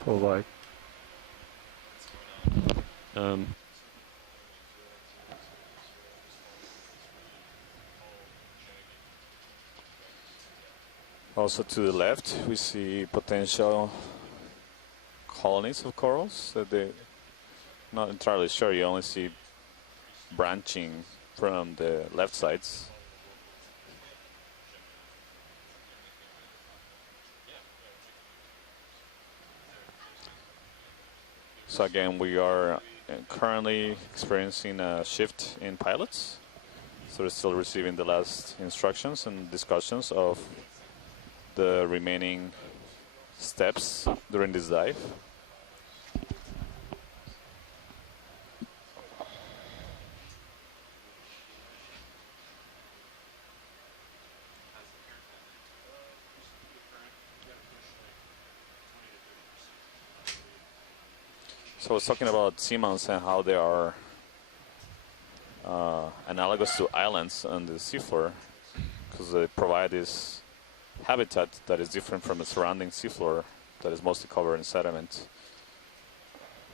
Pull wide. Also to the left, we see potential colonies of corals that they're not entirely sure. You only see branching from the left sides. So again, we are currently experiencing a shift in pilots. So we're still receiving the last instructions and discussions of the remaining steps during this dive. So I was talking about seamounts and how they are analogous to islands on the seafloor because they provide this habitat that is different from the surrounding seafloor that is mostly covered in sediment.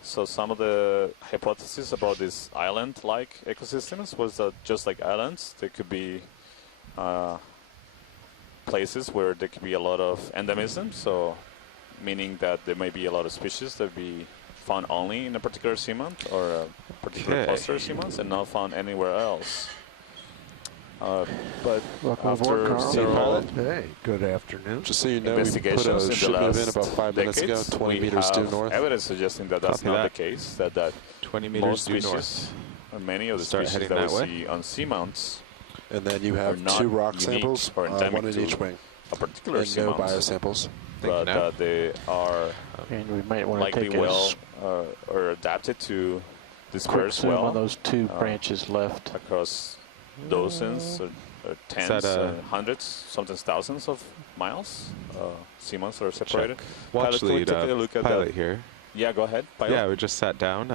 So some of the hypotheses about these island-like ecosystems was that just like islands, there could be places where there could be a lot of endemism, so meaning that there may be a lot of species that be found only in a particular seamount or a particular cluster of seamounts and not found anywhere else. But after several Hey, good afternoon. Just so you know, we put investigations a in ship the move last in about 5 minutes ago, decades, 20 we meters due have north. evidence suggesting that that's Copy not that. the case, that 20 most meters due species, north. or many of the Start species heading that we that way. see on seamounts And then you are have not 2 rock unique samples, or endemic one in to each wing, a particular and no seamount, biosamples. but now. they are And we might want to likely take well a or adapted to quick disperse zoom on well those 2 branches left. across dozens or tens, that a- hundreds, sometimes thousands of miles. Seamounts are separated. Check. Pilot, Watch can we lead, take a look at pilot that? here. Yeah, go ahead. Pilot. Yeah, we just sat down.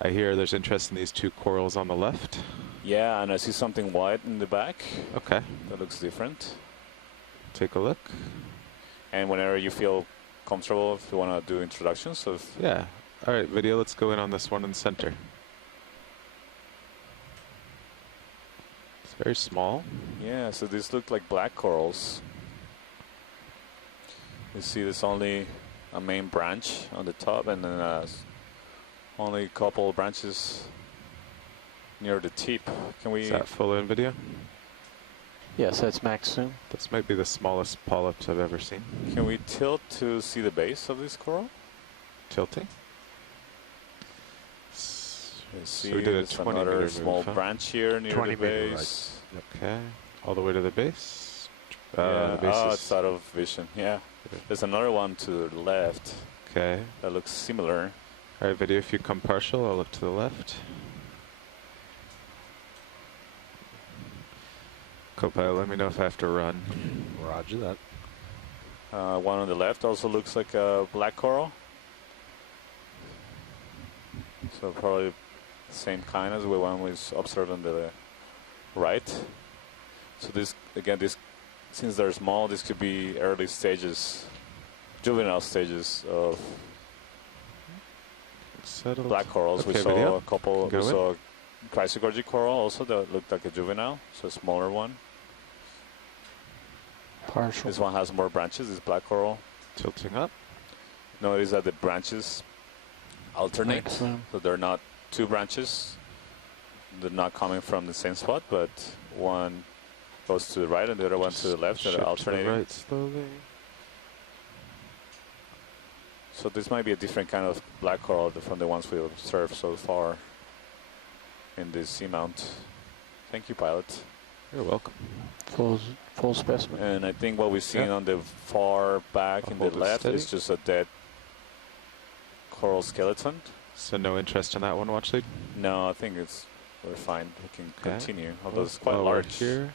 I hear there's interest in these 2 corals on the left. Yeah, and I see something white in the back. Okay, That looks different. take a look. And whenever you feel comfortable, if you want to do introductions of Yeah. All right, video, let's go in on this one in the center. It's very small. yeah, so these look like black corals. You see there's only a main branch on the top and then only a couple branches near the tip. Can we? Is that full in video? Yes, that's max zoom. This might be the smallest polyps I've ever seen. Can we tilt to see the base of this coral? Tilting. You So see we did a there's 20 another meter small move, huh? branch here near 20 the meter, base. Okay, all the way to the base. Yeah. The base Oh, is- it's out of vision. Yeah. There's another one to the left okay. that looks similar. All right, video, if you come partial, I'll look to the left. Copilot, let me know if I have to run. Roger that. One on the left also looks like a black coral. So probably the same kind as the one we observed on the right. So this, again, this, since they're small, this could be early stages, juvenile stages of Settled. black corals. We Okay, saw video. a couple. Go We in. saw Iridogorja Coral also that looked like a juvenile, so a smaller one. Partial. This one has more branches. This black coral. Tilting up. Notice that the branches alternate, Max zoom. so they're not 2 branches. They're not coming from the same spot, but one goes to the right and the other one to the left. They're Shift to the alternating. right slowly. So this might be a different kind of black coral from the ones we've observed so far in this seamount. Thank you, pilot. You're welcome. Full specimen. And I think what we've seen Yeah. on the far back I'll in the hold it left steady. is just a dead coral skeleton. So no interest in that one, watch lead? No, I think we're fine. We can Okay. continue. Although it's quite While we're large. here.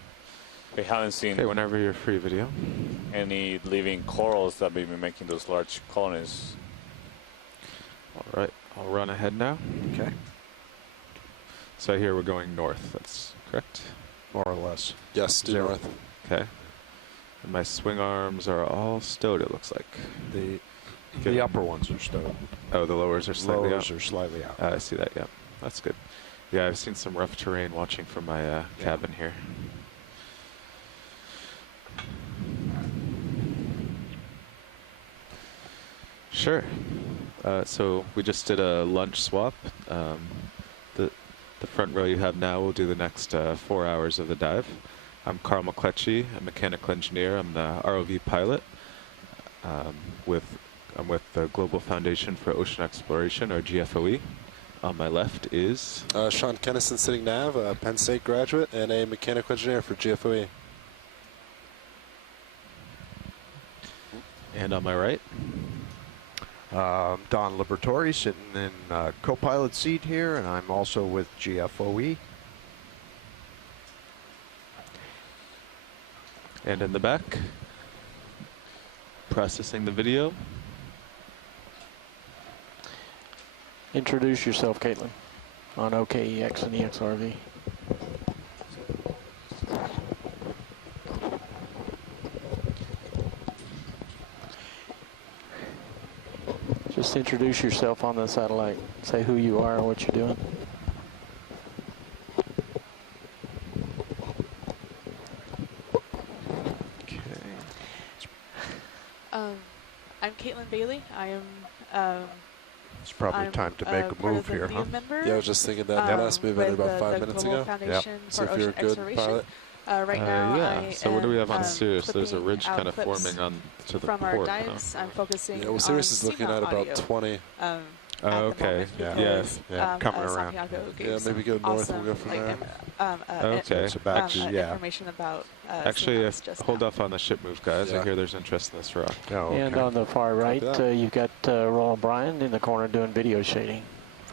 We haven't seen Okay, whenever you're free, video. any living corals that may be making those large colonies. All right, I'll run ahead now. Okay. So here we're going north, that's correct? More or less. Yes, due 0. north. Okay. And my swing arms are all stowed, it looks like. The The upper ones are stowed. Oh, the lowers are slightly Lowers out. are slightly out. I see that, yeah. That's good. Yeah, I've seen some rough terrain watching from my cabin here. Sure. So we just did a lunch swap. The front row you have now will do the next 4 hours of the dive. I'm Carl McCletchy, a mechanical engineer. I'm the ROV pilot. I'm with the Global Foundation for Ocean Exploration, or GFOE. On my left is Sean Kennison sitting nav, a Penn State graduate and a mechanical engineer for GFOE. And on my right, Don Liberatore sitting in co-pilot seat here, and I'm also with GFOE. and in the back, processing the video. Introduce yourself, Caitlin, on OKEX and EXRV. Just introduce yourself on the satellite. Say who you are and what you're doing. Okay. I'm Caitlin Bailey. I am It's probably time to make a move here, huh? Member, Yeah, I was just thinking that last move ended about 5 minutes Global ago. Foundation So for if you're a Ocean good Exploration. pilot. Right now, Yeah, so what do we have on Sirius? There's a clipping ridge out kind of clips forming on to the from our port. dikes. I'm focusing Yeah, well, Sirius is on looking CMOT at about audio. 20. Oh, okay. Yeah. Yeah. Coming around. Santiago Yeah, gave maybe some go north, awesome, we'll go from there. Okay. It's about information about Actually, CMOTs just hold now. off on the ship move, guys. I Yeah. hear there's interest in this rock. Oh, And okay. on the far right, that. you've got Roland Bryan in the corner doing video shading.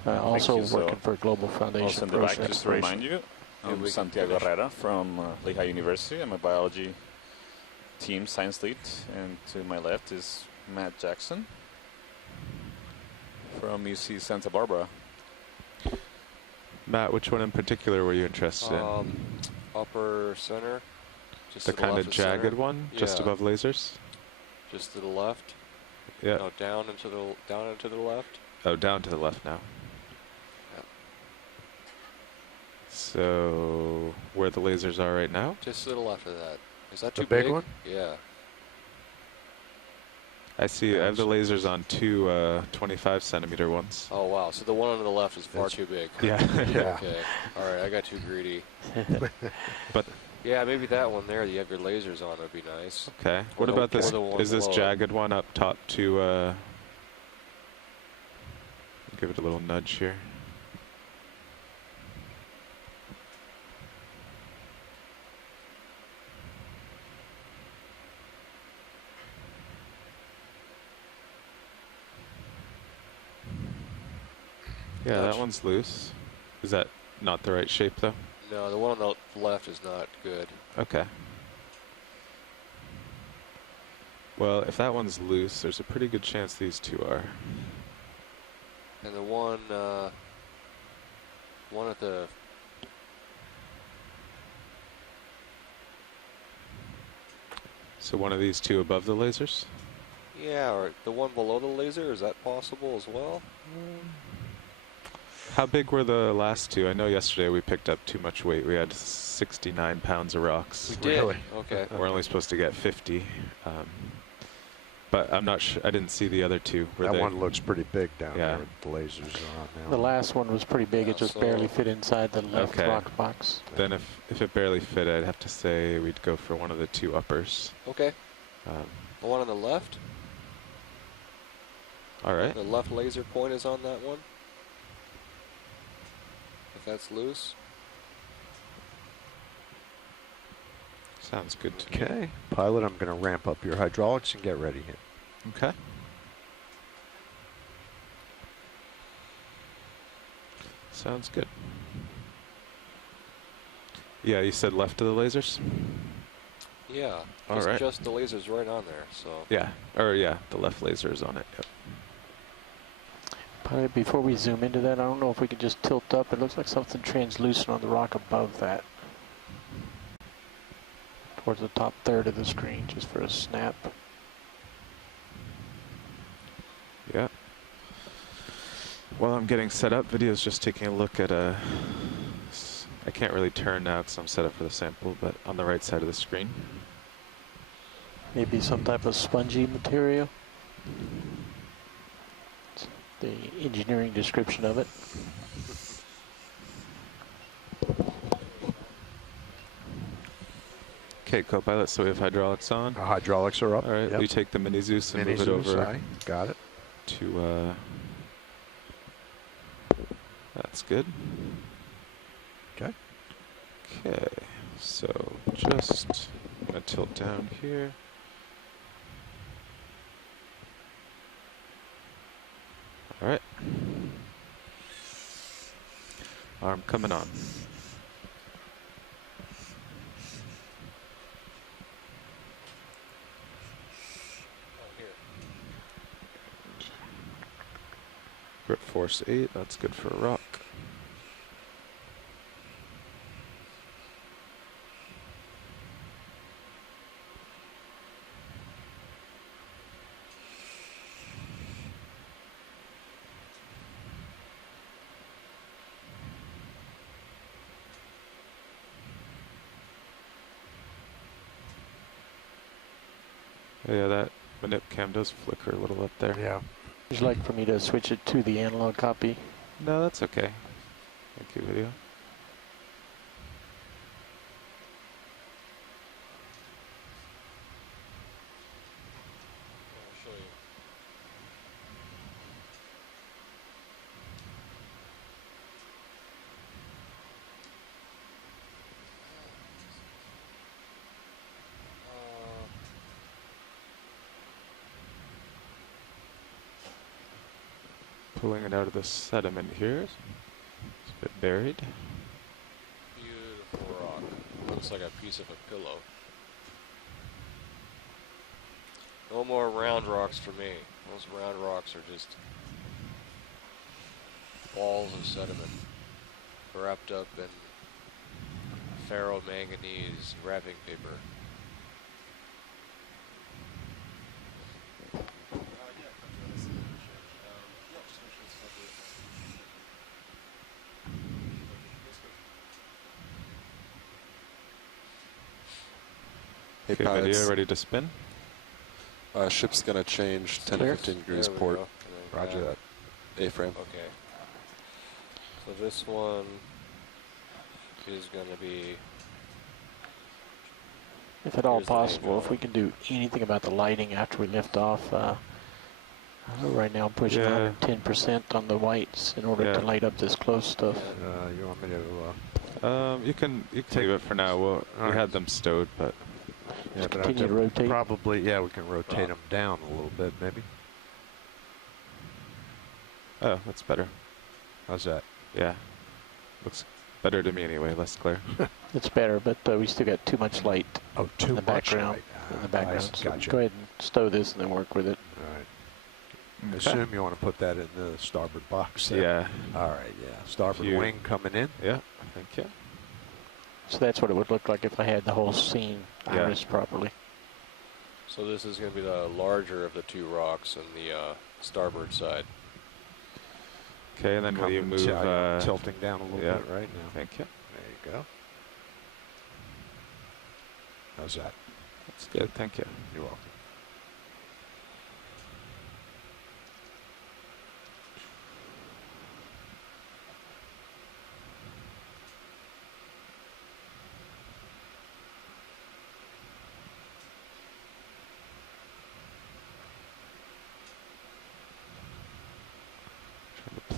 Also you, so working for Global Also Foundation in for the back, Ocean just to remind Exploration. you, I'm Santiago Herrera from Lehigh University. I'm a biology team science lead, and to my left is Matt Jackson from UC Santa Barbara. Matt, which one in particular were you interested in? Upper center. Just The to the kind left of jagged center. one, just Yeah. above lasers? Just to the left. Yeah. No, down and to the left. Oh, down to the left now. Yep. So, where the lasers are right now? Just to the left of that. Is that The too big big? one? Yeah. I see. I have the lasers on two 25-centimeter ones. Oh wow. So the one on the left is far It's- too big. Yeah. Yeah. Okay. All right. I got too greedy. But Yeah, maybe that one there. You have your lasers on. Would be nice. okay. Or What the- about this? or the one Is this below. jagged one up top to? Give it a little nudge here. Yeah, that Gotcha. one's loose. Is that not the right shape though? No, the one on the left is not good. Okay. Well, if that one's loose, there's a pretty good chance these two are. And the one at the So one of these two above the lasers? yeah, or the one below the laser. Is that possible as well? How big were the last two? I know yesterday we picked up too much weight. We had 69 pounds of rocks. We did. Really? Okay. We're only supposed to get 50. But I'm not sure. I didn't see the other two. Were That they? one looks pretty big down Yeah. there with the lasers on now. The last one was pretty big. Yeah, It just so- barely fit inside the left Okay. rock box. Then if it barely fit, I'd have to say we'd go for one of the two uppers. Okay. Um, The one on the left. all right. The left laser point is on that one. If that's loose. Sounds good to me. Okay, pilot, I'm going to ramp up your hydraulics and get ready here. Okay. Sounds good. Yeah, you said left of the lasers? Yeah. All Just, right. just the laser's right on there. So. Yeah. Or yeah, the left laser is on it. Yep. But before we zoom into that, I don't know if we could just tilt up. It looks like something translucent on the rock above that. Towards the top third of the screen, just for a snap. While I'm getting set up, video's just taking a look at a... I can't really turn now because I'm set up for the sample, but on the right side of the screen. Maybe some type of spongy material. It's the engineering description of it. Okay, co-pilot, so we have hydraulics on. Hydraulics are up. All right, yep. we take the mini Zeus and Mini move it Zeus, over. aye. Got it. To, that's good. Okay. Okay, so just gonna tilt down here. All right. Arm coming on. Grip force 8, that's good for a rock. Yeah, that manip cam does flicker a little up there. Yeah. Would you like for me to switch it to the analog copy? No, that's okay. Thank you, video. Pulling it out of the sediment here. It's a bit buried. Beautiful rock. Looks like a piece of a pillow. No more round rocks for me. Those round rocks are just balls of sediment wrapped up in ferromanganese wrapping paper. Hey, Okay, pilots. video ready to spin? Ship's gonna change 10 to 15 degrees There we port. go. Roger that. A-frame. Okay. So this one is going to be... If at all Here's the main possible, if we can do anything about the lighting after we lift off. Right now I'm pushing 110% on the whites in order to light up this close stuff. You want me to... You can leave it for now. We had them stowed, but... Yeah, but continue to rotate. Probably, yeah, we can rotate them down a little bit, maybe. Oh, that's better. How's that? Yeah. Looks better to me anyway, less clear. It's better, but we still got too much light too in the much background. light. In the background. So Gotcha. go ahead and stow this and then work with it. All right. I assume you want to put that in the starboard box there. Yeah. All right, yeah. Starboard wing coming in. Yeah, thank you. So that's what it would look like if I had the whole scene irised properly. So this is going to be the larger of the two rocks on the starboard side. Okay, and then will you move... tilting down a little bit right now. Thank you. There you go. How's that? That's good, thank you. You're welcome.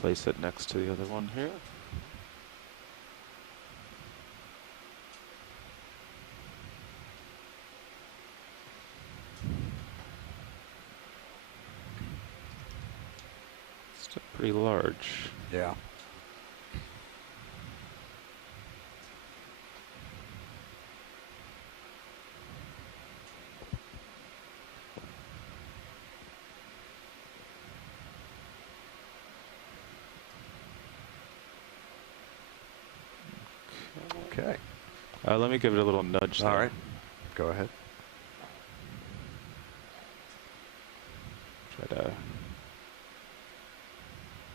Place it next to the other one here. Still pretty large. Yeah. Okay. Let me give it a little nudge there. All right. Go ahead.